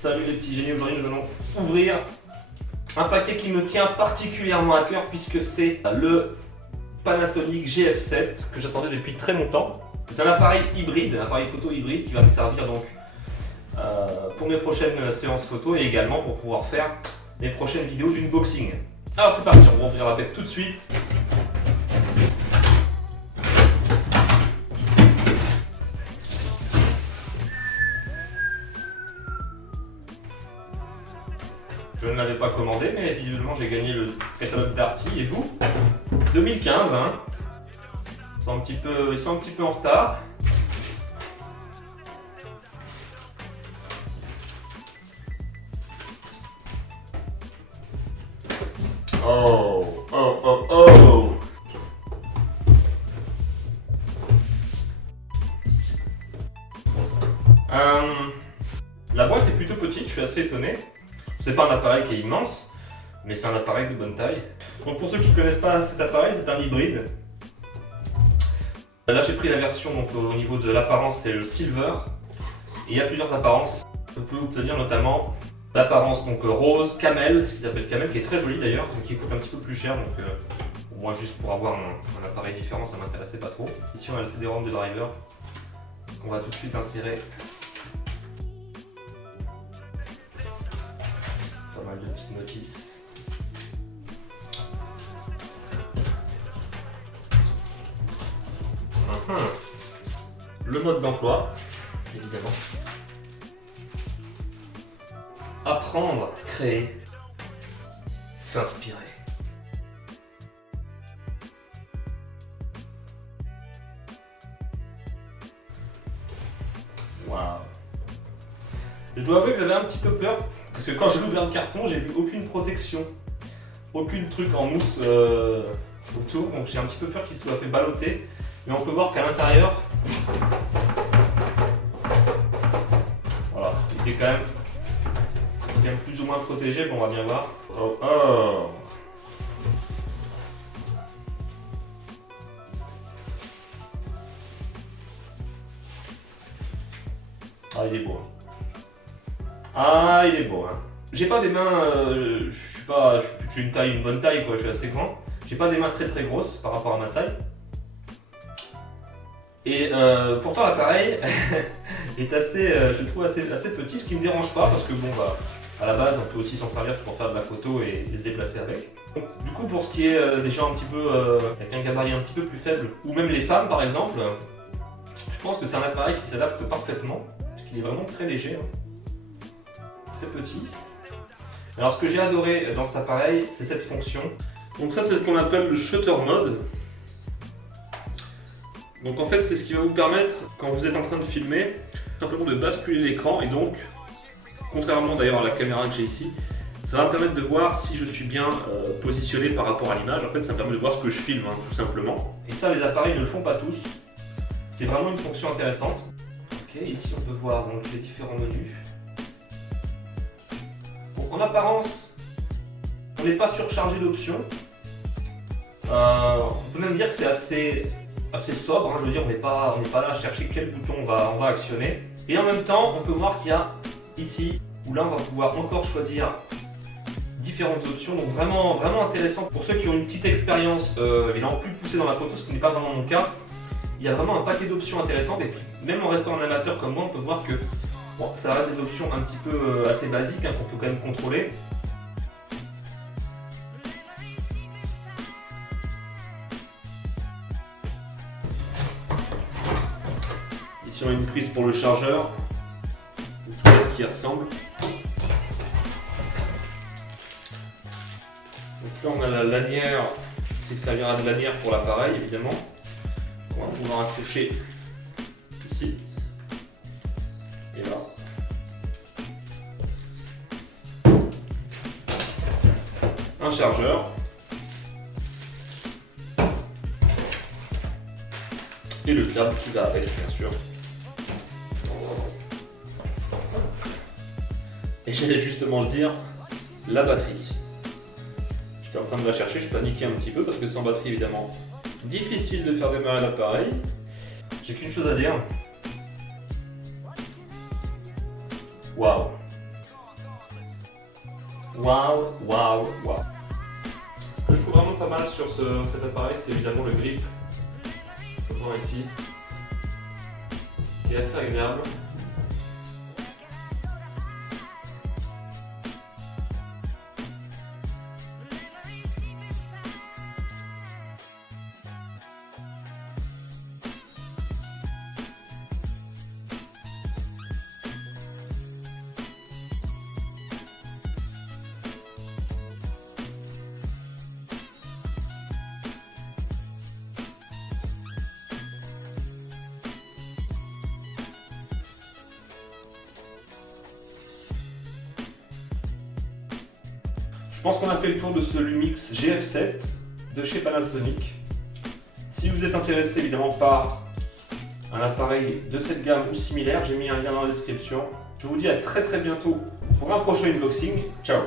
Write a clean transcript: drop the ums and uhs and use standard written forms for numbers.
Salut les petits génies, aujourd'hui nous allons ouvrir un paquet qui me tient particulièrement à cœur puisque c'est le Panasonic GF7 que j'attendais depuis très longtemps. C'est un appareil hybride, un appareil photo hybride qui va me servir donc pour mes prochaines séances photo et également pour pouvoir faire mes prochaines vidéos d'unboxing. Alors c'est parti, on va ouvrir la bête tout de suite. Je ne l'avais pas commandé, mais visiblement j'ai gagné le catalogue Darty. Et vous 2015, hein. Ils sont un petit peu en retard. Oh, oh, oh, oh. La boîte est plutôt petite, je suis assez étonné. C'est pas un appareil qui est immense, mais c'est un appareil de bonne taille. Donc pour ceux qui ne connaissent pas cet appareil, c'est un hybride. Là j'ai pris la version donc, au niveau de l'apparence, c'est le Silver. Et il y a plusieurs apparences. Vous pouvez obtenir notamment l'apparence donc rose, camel, ce qu'ils appellent camel, qui est très joli d'ailleurs, qui coûte un petit peu plus cher. Donc moi juste pour avoir un appareil différent, ça m'intéressait pas trop. Ici on a le CD-ROM de driver. On va tout de suite insérer pas mal de petites notices. Le mode d'emploi, évidemment. Apprendre, créer, s'inspirer. Waouh. Je dois avouer que j'avais un petit peu peur, parce que quand j'ai ouvert le carton, j'ai vu aucune protection, aucune truc en mousse autour, donc j'ai un petit peu peur qu'il soit fait balloter. Mais on peut voir qu'à l'intérieur, voilà, il était quand même plus ou moins protégé, bon, on va bien voir. Oh, oh. Ah, il est beau. Ah, il est beau. Hein. J'ai pas des mains, j'ai une bonne taille, quoi, je suis assez grand. J'ai pas des mains très très grosses par rapport à ma taille. Et pourtant l'appareil est assez, je le trouve assez petit, ce qui me dérange pas parce que bon bah à la base on peut aussi s'en servir pour faire de la photo et se déplacer avec. Donc, du coup pour ce qui est des gens un petit peu avec un gabarit un petit peu plus faible ou même les femmes par exemple, je pense que c'est un appareil qui s'adapte parfaitement parce qu'il est vraiment très léger, hein. Très petit. Alors ce que j'ai adoré dans cet appareil c'est cette fonction. Donc ça c'est ce qu'on appelle le shutter mode. Donc en fait c'est ce qui va vous permettre, quand vous êtes en train de filmer, simplement de basculer l'écran et donc, contrairement d'ailleurs à la caméra que j'ai ici, ça va me permettre de voir si je suis bien positionné par rapport à l'image. En fait ça me permet de voir ce que je filme, hein, tout simplement. Et ça les appareils ne le font pas tous. C'est vraiment une fonction intéressante. Ok, ici on peut voir donc, les différents menus. Bon, en apparence, on n'est pas surchargé d'options. On peut même dire que c'est assez sobre, hein, je veux dire, on n'est pas là à chercher quel bouton on va actionner. Et en même temps, on peut voir qu'il y a ici, où là on va pouvoir encore choisir différentes options. Donc vraiment, vraiment intéressant pour ceux qui ont une petite expérience, évidemment plus poussée dans la photo, ce qui n'est pas vraiment mon cas. Il y a vraiment un paquet d'options intéressantes et puis même en restant un amateur comme moi, on peut voir que bon, ça reste des options un petit peu assez basiques, hein, qu'on peut quand même contrôler. Ici on a une prise pour le chargeur, tout ce qui ressemble. Donc là on a la lanière qui servira de lanière pour l'appareil évidemment. On va pouvoir accrocher ici et là. Un chargeur. Et le câble qui va avec bien sûr. Et j'allais justement le dire, la batterie. J'étais en train de la chercher, je paniquais un petit peu parce que sans batterie évidemment, difficile de faire démarrer l'appareil. J'ai qu'une chose à dire. Waouh! Waouh, waouh, waouh. Ce que je trouve vraiment pas mal sur cet appareil, c'est évidemment le grip. On peut voir ici. Qui est assez agréable. Je pense qu'on a fait le tour de ce Lumix GF7 de chez Panasonic. Si vous êtes intéressé évidemment par un appareil de cette gamme ou similaire, j'ai mis un lien dans la description. Je vous dis à très bientôt pour un prochain unboxing. Ciao!